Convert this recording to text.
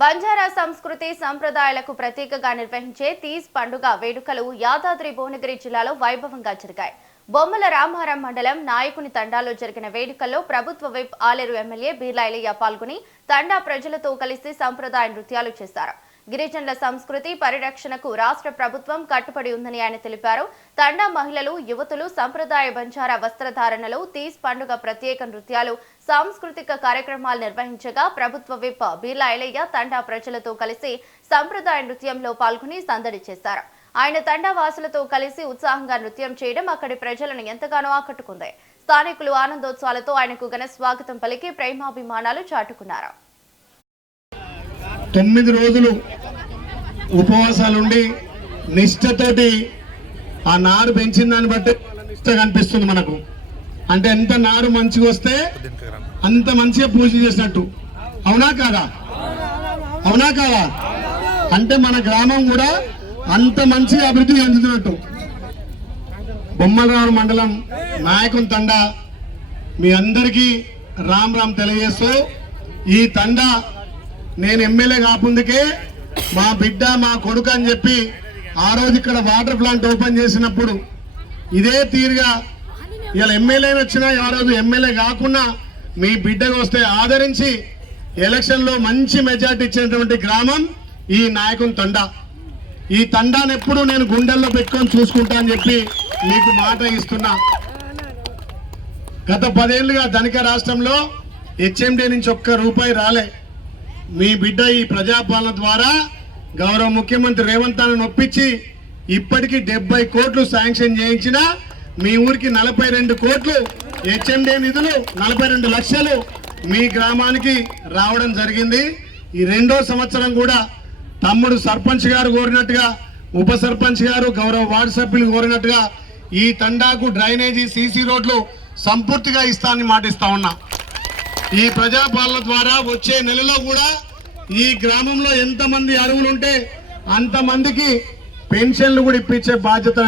బంజారా సంస్కృతి సంప్రదాయాలకు ప్రతీకగా నిర్వహించే తీజ్ పండుగ వేడుకలు యాదాద్రి భువనగిరి జిల్లాలో వైభవంగా జరిగాయి. బొమ్మల రామారం మండలం నాయకుని తండాలో జరిగిన వేడుకల్లో ప్రభుత్వ విప్ ఆలేరు ఎమ్మెల్యే బీర్లా ఐలయ్య పాల్గొని తండా ప్రజలతో కలిసి సంప్రదాయ నృత్యాలు చేశారు. గిరిజనుల సంస్కృతి పరిరక్షణకు రాష్ట్ర ప్రభుత్వం కట్టుబడి ఉందని ఆయన తెలిపారు. తండా మహిళలు, యువతులు సంప్రదాయ బంజారా వస్త్రధారణలో తీజ్ పండుగ ప్రత్యేక నృత్యాలు, సాంస్కృతిక కార్యక్రమాలు నిర్వహించగా ప్రభుత్వ విప్ బీర్లా ఐలయ్య తండా ప్రజలతో కలిసి సంప్రదాయ నృత్యంలో పాల్గొని సందడి చేశారు. ఆయన తండా వాసులతో కలిసి ఉత్సాహంగా నృత్యం చేయడం అక్కడి ప్రజలను ఎంతగానో ఆకట్టుకుంది. స్థానికులు ఆనందోత్సవాలతో ఆయనకు ఘన స్వాగతం పలికి ప్రేమాభిమానాలు చాటుకున్నారు. 9 రోజులు ఉపవాసాలుండి నిష్ఠతోటి ఆ నారు పెంచిన దాన్ని బట్టి నిష్ఠ కనిపిస్తుంది మనకు. అంటే ఎంత నారు మంచిగా వస్తే అంత మంచిగా పూజ చేసినట్టు. అవునా కాదా? అవునా కాదా? అంటే మన గ్రామం కూడా అంత మంచిగా అభివృద్ధి చెందుతున్నట్టు. బొమ్మలరావు మండలం నాయకుని తండా మీ అందరికీ రామ్ రామ్ తెలియజేస్తూ, ఈ తండా నేను ఎమ్మెల్యే కాకుందుకే మా బిడ్డ మా కొడుకు అని చెప్పి ఆ రోజు ఇక్కడ వాటర్ ప్లాంట్ ఓపెన్ చేసినప్పుడు ఇదే తీరుగా ఇలా ఎమ్మెల్యేని వచ్చినా ఆ రోజు ఎమ్మెల్యే కాకుండా మీ బిడ్డకు వస్తే ఆదరించి ఎలక్షన్లో మంచి మెజార్టీ ఇచ్చినటువంటి గ్రామం ఈ నాయకుని తండా. ఈ తండాను ఎప్పుడు నేను గుండెల్లో పెట్టుకొని చూసుకుంటా అని చెప్పి మీకు మాట ఇస్తున్నా. గత 10 ఏళ్లుగా ధనిక రాష్ట్రంలో హెచ్ఎండి నుంచి ఒక్క రూపాయి రాలే. మీ బిడ్డ ఈ ప్రజాపాలన ద్వారా గౌరవ ముఖ్యమంత్రి రేవంత్ అన్నను ఒప్పించి ఇప్పటికీ 70 కోట్లు శాంక్షన్ చేయించిన మీ ఊరికి 42 కోట్లు హెచ్ఎండి నిధులు 42 లక్షలు మీ గ్రామానికి రావడం జరిగింది. ఈ 2వ సంవత్సరం కూడా తమ్ముడు సర్పంచ్ గారు కోరినట్టుగా, ఉప సర్పంచ్ గారు, గౌరవ వార్డు సభ్యులు కోరినట్టుగా ఈ తండాకు డ్రైనేజీ, సీసీ రోడ్లు సంపూర్తిగా ఇస్తానని మాటిస్తా ఉన్నా. ఈ ప్రజాపాలన ద్వారా వచ్చే నెలలో కూడా ఈ గ్రామంలో ఎంతమంది అర్హులుంటే అంతమందికి పెన్షన్లు కూడా ఇప్పించే బాధ్యత